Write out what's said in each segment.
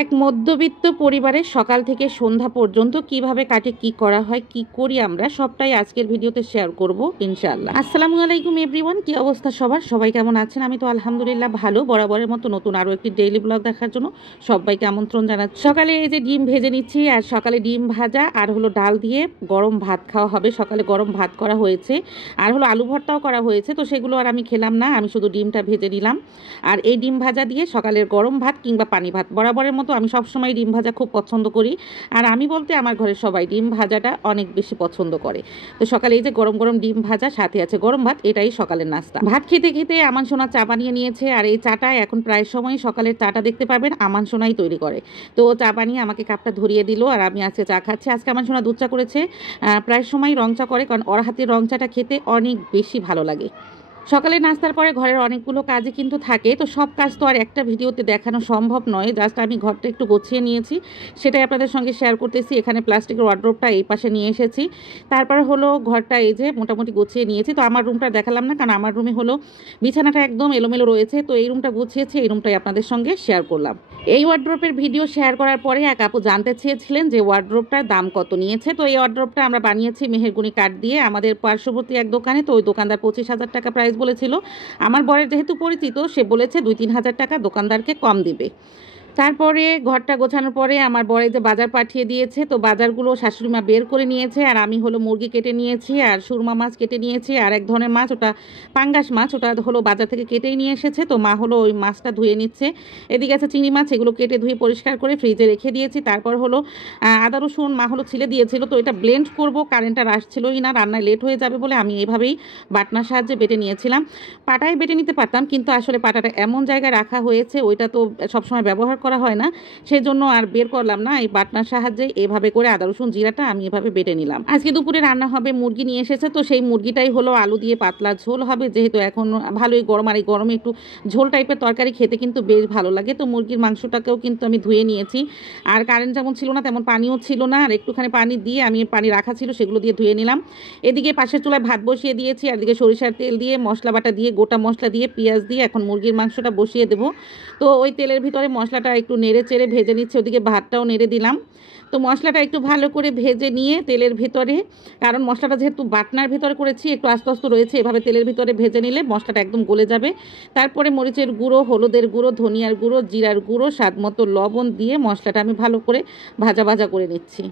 এক মধ্যবিত্ত পরিবারের সকাল থেকে সন্ধ্যা পর্যন্ত কিভাবে কাটে, কি করা হয়, কি করি আমরা, সবটাই আজকের ভিডিওতে শেয়ার করব ইনশাআল্লাহ। আসসালামু আলাইকুম এভরিওয়ান, কি অবস্থা সবার? সবাই কেমন আছেন? আমি তো আলহামদুলিল্লাহ ভালো। বরাবরের মতো নতুন আরও একটি ডেইলি ব্লগ দেখার জন্য সবাইকে আমন্ত্রণ জানাচ্ছি। সকালে এই যে ডিম ভেজে নিচ্ছি, আর সকালে ডিম ভাজা আর হলো ডাল দিয়ে গরম ভাত খাওয়া হবে। সকালে গরম ভাত করা হয়েছে, আর হলো আলু ভর্তাও করা হয়েছে, তো সেগুলো আর আমি খেলাম না, আমি শুধু ডিমটা ভেজে নিলাম। আর এই ডিম ভাজা দিয়ে সকালের গরম ভাত কিংবা পানি ভাত, বরাবরের মতো আমি সবসময় ডিম ভাজা খুব পছন্দ করি। আর আমি বলতে আমার ঘরের সবাই ডিম ভাজাটা অনেক বেশি পছন্দ করে। তো সকালে এই যে গরম গরম ডিম ভাজা, সাথে আছে গরম ভাত, এটাই সকালের নাস্তা। ভাত খেতে খেতে আমান সোনা চা বানিয়ে নিয়েছে, আর এই চাটা এখন প্রায় সময় সকালের চাটা দেখতে পাবেন আমান সোনাই তৈরি করে। তো চা বানিয়ে আমাকে কাপটা ধরিয়ে দিল, আর আমি আজকে চা খাচ্ছি। আজকে আমান সোনা দুধ চা করেছে, প্রায় সময় রং চা করে, কারণ ওর হাতের রং চাটা খেতে অনেক বেশি ভালো লাগে। সকালে নাস্তার পরে ঘরের অনেকগুলো কাজই কিন্তু থাকে, তো সব কাজ তো আর একটা ভিডিওতে দেখানো সম্ভব নয়। জাস্ট আমি ঘরটা একটু গুছিয়ে নিয়েছি, সেটাই আপনাদের সঙ্গে শেয়ার করতেছি। এখানে প্লাস্টিকের ওয়ার্ড্রোবটা এই পাশে নিয়ে এসেছি, তারপর হলো ঘরটা এই যে মোটামুটি গুছিয়ে নিয়েছি। তো আমার রুমটা দেখালাম না, কারণ আমার রুমে হলো বিছানাটা একদম এলোমেলো রয়েছে, তো এই রুমটা গুছিয়েছি, এই রুমটাই আপনাদের সঙ্গে শেয়ার করলাম। এই ওয়ার্ড্রোবের ভিডিও শেয়ার করার পরে এক আপু জানতে চেয়েছিলেন যে ওয়ার্ড্রোবটার দাম কত নিয়েছে। তো এই ওয়ার্ড্রোবটা আমরা বানিয়েছি মেহেরগুনি কাঠ দিয়ে, আমাদের পার্শ্ববর্তী এক দোকানে। তো ওই দোকানদার 25,000 টাকা প্রাইস বলেছিল। আমার বরের যেহেতু পরিচিত, সে বলেছে 2-3 হাজার টাকা দোকানদারকে কম দিবে। তারপরে ঘরটা গোছানোর পরে আমার বরে যে বাজার পাঠিয়ে দিয়েছে, তো বাজারগুলো শাশুড়িমা বের করে নিয়েছে, আর আমি হলো মুরগি কেটে নিয়েছি, আর সুরমা মাছ কেটে নিয়েছি, আর এক ধরনের মাছ, ওটা পাঙ্গাস মাছ, ওটা হলো বাজার থেকে কেটেই নিয়ে এসেছে। তো মা হলো ওই মাছটা ধুয়ে নিচ্ছে। এদিকে আছে চিংড়ি মাছ, এগুলো কেটে ধুয়ে পরিষ্কার করে ফ্রিজে রেখে দিয়েছি। তারপর হলো আদা রসুন মা হলো ছিলে দিয়েছিল, তো এটা ব্লেন্ড করব, কারেন্টটা আসছিলই না, রান্নায় লেট হয়ে যাবে বলে আমি এইভাবেই বাটনার সাহায্যে বেটে নিয়েছিলাম। পাটায় বেটে নিতে পারতাম, কিন্তু আসলে পাটাটা এমন জায়গায় রাখা হয়েছে, ওইটা তো সবসময় ব্যবহার করা হয় না, সেজন্য আর বের করলাম না। এই বাটনার সাহায্যে এভাবে করে আদা রসুন জিরাটা আমি এভাবে বেটে নিলাম। আজকে দুপুরে রান্না হবে, মুরগি নিয়ে এসেছে, তো সেই মুরগিটাই হলো আলু দিয়ে পাতলা ঝোল হবে, যেহেতু এখন ভালোই গরম, আর এই গরমে একটু ঝোল টাইপের তরকারি খেতে কিন্তু বেশ ভালো লাগে। তো মুরগির মাংসটাকেও কিন্তু আমি ধুয়ে নিয়েছি, আর কারেন্ট যেমন ছিল না তেমন পানিও ছিল না, আর একটুখানি পানি দিয়ে আমি পানি রাখা ছিল সেগুলো দিয়ে ধুয়ে নিলাম। এদিকে পাশের চুলায় ভাত বসিয়ে দিয়েছি, আর এদিকে সরিষার তেল দিয়ে মশলা বাটা দিয়ে গোটা মশলা দিয়ে পেঁয়াজ দিয়ে এখন মুরগির মাংসটা বসিয়ে দেবো। তো ওই তেলের ভিতরে মশলাটা একটু নেড়ে চেড়ে ভেজে নিচ্ছে, ওদিকে ভাতটাও নেড়ে দিলাম। তো মশলাটা একটু ভালো করে ভেজে নিয়ে তেলের ভিতরে, কারণ মশলাটা যেহেতু বাটনার ভিতরে করেছি একটু আস্তে আস্তে রয়েছে, এভাবে তেলের ভিতরে ভেজে নিলে মশলাটা একদম গলে যাবে। তারপরে মরিচের গুঁড়ো, হলুদের গুঁড়ো, ধনিয়ার গুঁড়ো, জিরার গুঁড়ো, স্বাদ মতো লবণ দিয়ে মশলাটা আমি ভালো করে ভাজা ভাজা করে নিচ্ছি।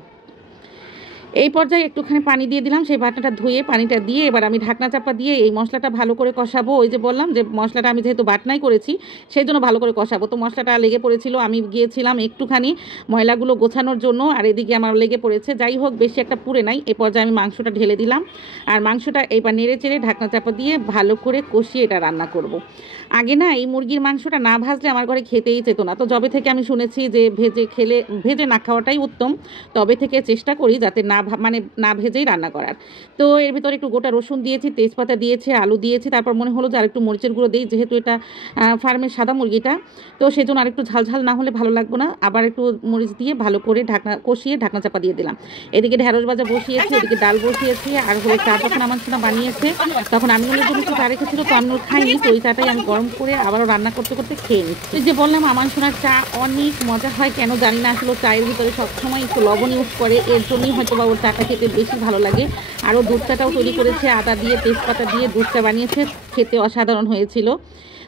এই পর্যায়ে একটুখানি পানি দিয়ে দিলাম, সেই বাটনাটা ধুয়ে পানিটা দিয়ে এবার আমি ঢাকনা চাপা দিয়ে এই মশলাটা ভালো করে কষাবো। ওই যে বললাম যে মশলাটা আমি যেহেতু বাটনাই করেছি সেই জন্য ভালো করে কষাবো। তো মশলাটা লেগে পড়েছিল, আমি গিয়েছিলাম একটুখানি ময়লাগুলো গোছানোর জন্য, আর এদিকে আমার লেগে পড়েছে। যাই হোক, বেশি একটা পুড়ে নাই। এই পর্যায়ে আমি মাংসটা ঢেলে দিলাম, আর মাংসটা এবার নেড়ে চেড়ে ঢাকনা চাপা দিয়ে ভালো করে কষিয়ে এটা রান্না করব। আগে না এই মুরগির মাংসটা না ভাজলে আমার ঘরে খেতেই যেত না। তো যবে থেকে আমি শুনেছি যে ভেজে না খাওয়াটাই উত্তম, তবে থেকে চেষ্টা করি যাতে না ভেজেই রান্না করার। তো এর ভিতরে একটু গোটা রসুন দিয়েছি, তেজপাতা দিয়েছি, আলু দিয়েছি, তারপর মনে হলো যে আর একটু মরিচের গুঁড়ো দিই, যেহেতু এটা ফার্মের সাদা মুরগিটা, তো সেজন্য আর একটু ঝালঝাল না হলে ভালো লাগবে না। আবার একটু মরিচ দিয়ে ভালো করে কষিয়ে ঢাকনা চাপা দিয়ে দিলাম। এদিকে ঢেঁড়স ভাজা বসিয়েছি, এদিকে ডাল বসিয়েছি, আর হলো চা যখন আমার সোনা বানিয়েছে তখন আমি ওর জন্য একটু চা রেখেছিল, তো আমি খাইনি, তো ওই চাটাই আমি গরম করে আবারও রান্না করতে করতে খেয়ে নিচ্ছি। যে বললাম আমার সোনার চা অনেক মজা হয়, কেন জানি না, আসলে চায়ের ভিতরে সবসময় একটু লবণ ইউজ করে, এর জন্যই হয়তো বা ওর চাটা খেতে বেশি ভালো লাগে। আরও দুধ চাটাও তৈরি করেছে, আদা দিয়ে তেজপাতা দিয়ে দুধ চা বানিয়েছে, খেতে অসাধারণ হয়েছিল।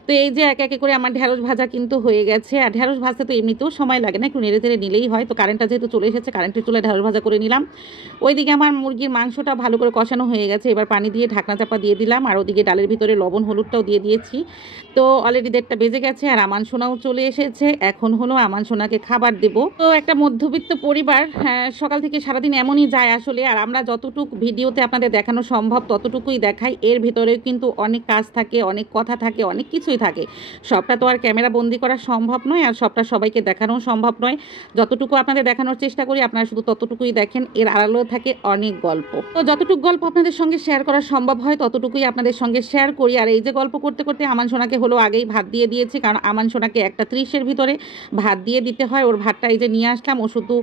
তো এই যে একে একে করে আমার ঢেঁড়স ভাজা কিন্তু হয়ে গেছে, আর ঢেঁড়স ভাজতে তো এমনিতেও সময় লাগে না, একটু নেড়ে তেড়ে নিলেই হয়। তো কারেন্টটা যেহেতু চলে এসেছে, কারেন্টের চুলায় ঢেঁড়স ভাজা করে নিলাম। ওইদিকে আমার মুরগির মাংসটা ভালো করে কষানো হয়ে গেছে, এবার পানি দিয়ে ঢাকনা চাপা দিয়ে দিলাম, আর ওদিকে ডালের ভিতরে লবণ হলুদটাও দিয়ে দিয়েছি। তো অলরেডি 1:30 বেজে গেছে, আর আমান সোনাও চলে এসেছে। এখন হলো আমান সোনাকে খাবার দেব। তো একটা মধ্যবিত্ত পরিবার, সকাল থেকে সারাদিন এমনই যায় আসলে, আর আমরা যতটুকু ভিডিওতে আপনাদের দেখানো সম্ভব ততটুকুই দেখাই। এর ভিতরেও কিন্তু অনেক কাজ থাকে, অনেক কথা থাকে, অনেক কিছুই থাকে। সবটা তো আর ক্যামেরা বন্দি করা সম্ভব নয়, আর সবটা সবাইকে দেখানো সম্ভব নয়। যতটুকু আপনাদের দেখানোর চেষ্টা করি আপনারা শুধু ততটুকুই দেখেন, এর আড়ালেও থাকে অনেক গল্প। তো যতটুকু গল্প আপনাদের সঙ্গে শেয়ার করা সম্ভব হয় ততটুকুই আপনাদের সঙ্গে শেয়ার করি। আর এই যে গল্প করতে করতে আমান সোনাকে হলো আগেই ভাত দিয়ে দিয়েছি, কারণ আমান সোনাকে 1:30-এর ভিতরে ভাত দিয়ে দিতে হয়। ওর ভাতটা এই যে নিয়ে আসলাম, ও শুধু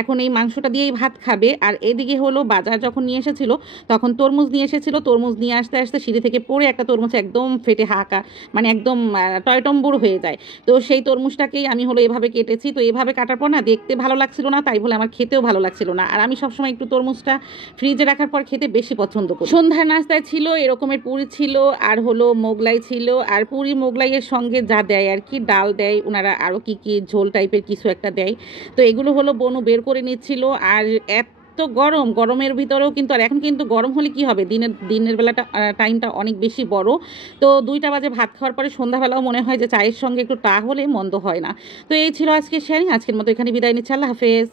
এখন এই মাংসটা দিয়েই ভাত খাবে। আর এদিকে হলো বাজার যখন নিয়ে এসেছিল তখন তরমুজ নিয়ে এসেছিল, তরমুজ নিয়ে আসতে আসতে সিঁড়ি থেকে পড়ে একটা তরমুজ একদম ফেটে হাঁকা, মানে একদম টয়টম্বুর হয়ে যায়। তো সেই তরমুজটাকেই আমি হলো এভাবে কেটেছি। তো এভাবে কাটার পর না দেখতে ভালো লাগছিল না, তাই বলে আমার খেতেও ভালো লাগছিল না। আর আমি সবসময় একটু তরমুজটা ফ্রিজে রাখার পর খেতে বেশি পছন্দ করি। সন্ধ্যার নাস্তায় ছিল এরকমের পুরি ছিল, আর হলো মোগলাই ছিল। আর পুরি মোগলাইয়ের সঙ্গে যা দেয় আর কি, ডাল দেয় ওনারা, আরও কি কি ঝোল টাইপের কিছু একটা দেয়। তো এগুলো হলো বনু বের করে নিচ্ছিল। আর তো গরমের ভিতরেও কিন্তু, আর এখন কিন্তু গরম হলে কি হবে, দিনের বেলাটা টাইমটা অনেক বেশি বড়। তো 2টা বাজে ভাত খাওয়ার পরে সন্ধ্যাবেলাও মনে হয় যে চায়ের সঙ্গে একটু হলে মন্দ হয় না। তো এই ছিল আজকে শেয়ারিং। আজকের মতো এখানে বিদায় নিচ্ছি। আল্লাহ হাফেজ।